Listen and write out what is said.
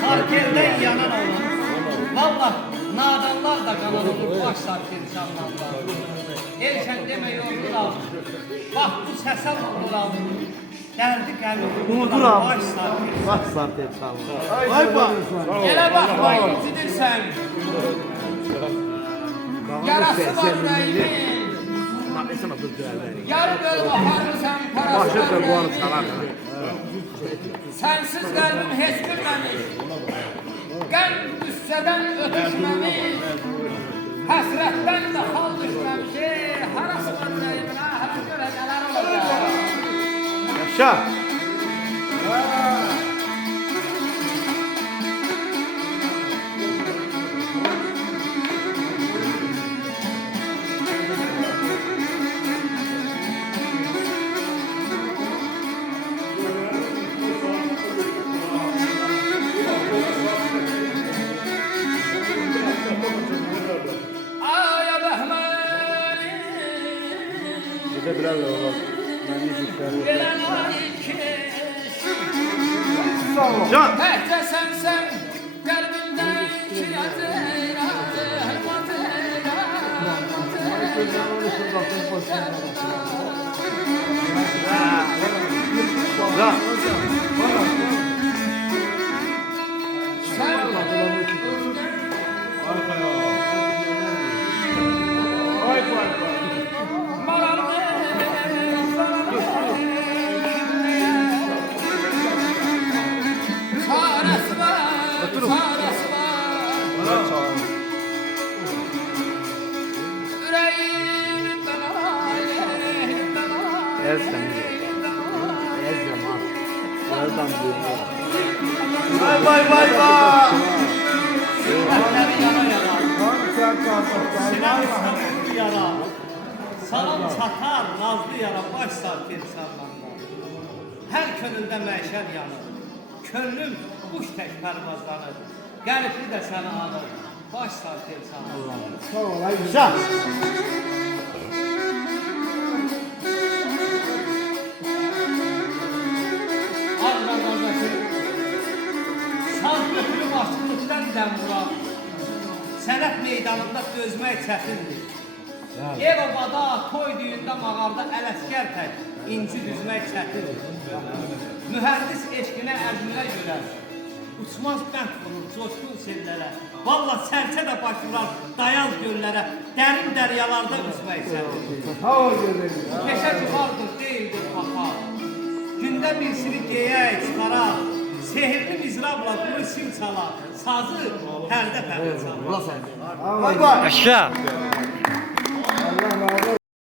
Sarkerden yanan olur. Valla nadanlar da kanan olur baş sarker insanlarla. Erken deme yordular. Bak bu sese vurdular. Derdi gəlib Unuduram. baş sarker. Baş sarker çalma. Vay bak. Elə baxma incidirsən. Yarası var ürəyimin. Yar göl baharırsan parası. Sensiz kalbim hiç gülmemiş. Qəlb qüssədən ötüşməmiş. Həsrətdən də hal düşməmiş. Harası var ürəyimin, hərə görə nələr olacaq. Yaşa. Ay Bəhməni Gidebilirler oğlum. Ben yiyeceklerim. Gələn ay keş Can. Təhcə sənsən qəlbimdən ki Can. Vay vay vay vay. Salam çatar, nazlı yara, baş sarkir sarmanda. Hər könüldə məşər yanır. Könlüm quş tək pərvazlanır. Qəlbli də səni alır. Baş sarkir sarmanda. Sağ ol. Yaşa. Ağlar qardaşım, saz götürüb açılıqdan dən vurar. Sənət meydanında dözmək çətindir. Ev obada, toy düyündə, mağarda ələskər tək, inci düzmək çətindir. Mühəndis eşqinə əzminə görə, uçmaz bənd vurur coşkun sellərə. Valla sərçə də başvurar dayaz göllərə, dərin dəryalarda üzmək çətindir. Peşə yuxardır, deyildir paxa. Gündə birisini geyək, çıxaraq, sehirli mizrabla bunu sim çalaq, sazı pərdə pərdə çalaq. Vay vay. Yaşa.